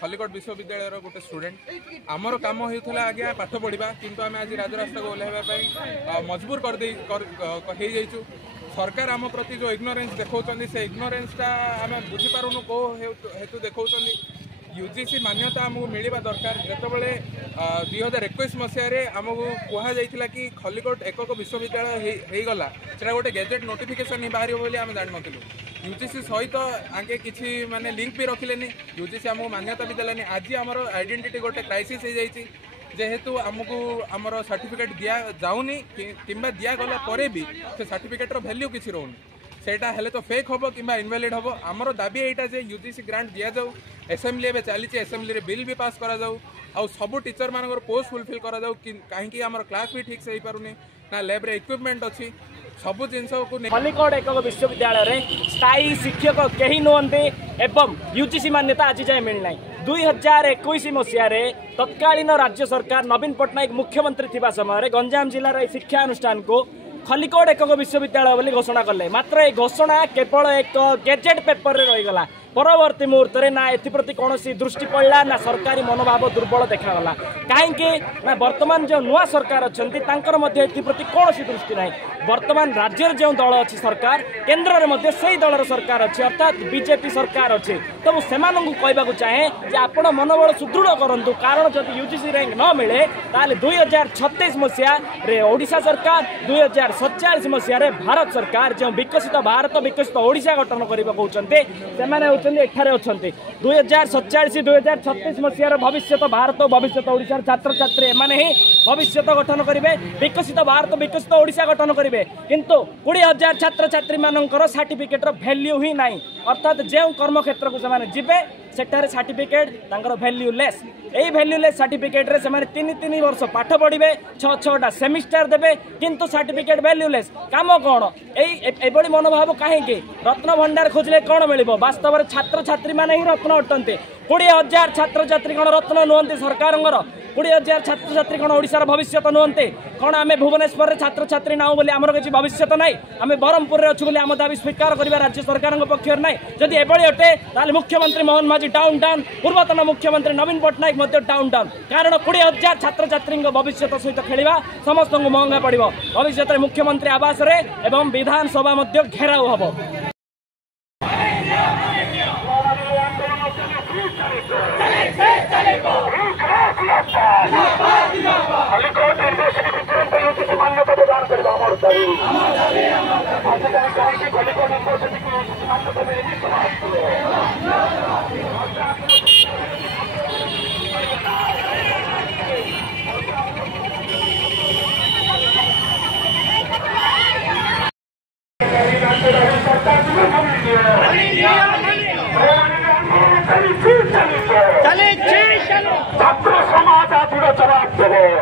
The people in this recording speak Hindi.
खलिकोट विश्वविद्यालय गोटे स्टूडेंट आमर कम होता आज्ञा पाठ पढ़ा किंतु आम आज राजरास्ता को ओह्लैवा मजबूर कर सरकार आम प्रति जो इग्नोरेंस देखा से इग्नोरेंसटा आम बुझीपारूँ कौ हेतु देखा यूजीसी मान्यता आमको मिलवा दरकार जितेबाला 2021 मसीह आमको कहुला कि खलिकोट एकक विश्वविद्यालय होगला से गोटे गैजेट नोटिफिकेशन ही बाहर बोली आम जान नु यूजीसी सहित आगे किसी माने लिंक भी रखिले यूजीसी आमको मान्यता भी देलानी आज आमर आइडेंटिटी गोटे क्राइसिस हो जाइए जेहेतु आमको आमर सर्टिफिकेट दिया जाऊनी कि दिगला पर भी से सर्टिफिकेटर वैल्यू किसी रोनी सेटा हेले तो फेक हम कि इनवैलिड हम आमर दाबी यहाँ जे यूजीसी ग्रांट दि जाऊ एसेम्बली एवं चली एसेम्बली बिल भी पास करा जाऊ आउ सब टीचर मान पोस्ट फुलफिल करा जाऊ कहीं आमर क्लास भी ठीक से हो पारुनी ना लैब रे इक्विपमेंट अच्छी सब जिन खलिकोट एक विश्वविद्यालय रे स्थायी शिक्षक कहीं नुहंती एवं यूजीसी मान्यता आज जाए मिलना 2021 मसीह तत्कालीन राज्य सरकार नवीन पट्टनायक मुख्यमंत्री थिबा समय गंजाम जिलार शिक्षा अनुष्ठान को खलिकोट एक विश्वविद्यालय बोली घोषणा कले मात्र ये घोषणा केवल एक गेजेट पेपर रे रहीगला परवर्ती मुहूर्त में ना एप्रति कौन दृष्टि पड़ा ना सरकारी मनोभाव दुर्बल देखागला कहीं ना वर्तमान जो नुआ सरकार अच्छा एप्रति कौन दृष्टि ना वर्तमान राज्य जो दल अच्छी सरकार केन्द्र में से दलर सरकार अच्छी अर्थात बीजेपी सरकार अच्छी तो मुझे कहवाक चाहे कि आपण मनोबल सुदृढ़ करूँ कारण जब यूजीसी रैंक न मिले ताले 2036 मसीह ओडिशा सरकार 2047 मसीह भारत सरकार जो विकसित भारत विकसित ओडिशा गठन करने एठारे अच्छे 2047 2036 मसीहार भविष्य भारत भविष्य ओडिशार छात्र छात्री एमाने ही भविष्य गठन करेंगे विकसित भारत विकसित ओडिशा गठन करेंगे किंतु 20,000 छात्र छात्री मानकर सर्टिफिकेटर वैल्यू ही नहीं अर्थात जो कर्म क्षेत्र को से जीवे सेठारे सर्टिफिकेट वैल्यू लेस यही वैल्यूलेस सर्टिफिकेट रे से तीन वर्ष पाठ पढ़े 6-6टा सेमिस्टर देवे किंतु सर्टिफिकेट वैल्यूलेस काम कौन यही मनोभाव कहीं रत्न भंडार खोजले कौन मिल वास्तव में छात्र छात्री मैंने ही रत्न अटंती 20,000 छात्र छात्री कौन रत्न नुहंती सरकार 20,000 छात्र छात्री कौन ओडिशार भविष्य नुहंती कौन आम भुवनेश्वर छात्र छात्री नाऊ बोली आमर किसी भविष्य ना आम ब्रह्मपुर अच्छु बोली आम दाबी स्वीकार करवा राज्य सरकार पक्ष ना जदि एभली अटे ताले मुख्यमंत्री मोहन माझी डाउन टाउन पूर्वतन मुख्यमंत्री नवीन पट्टनायक डाउन टाउन कारण 20,000 छात्र छात्री भविष्य सहित खेला समस्त महंगा पड़ भविष्य में मुख्यमंत्री आवास रे एवं विधानसभा घेराव हम छात्र समाज आदि जवाब देव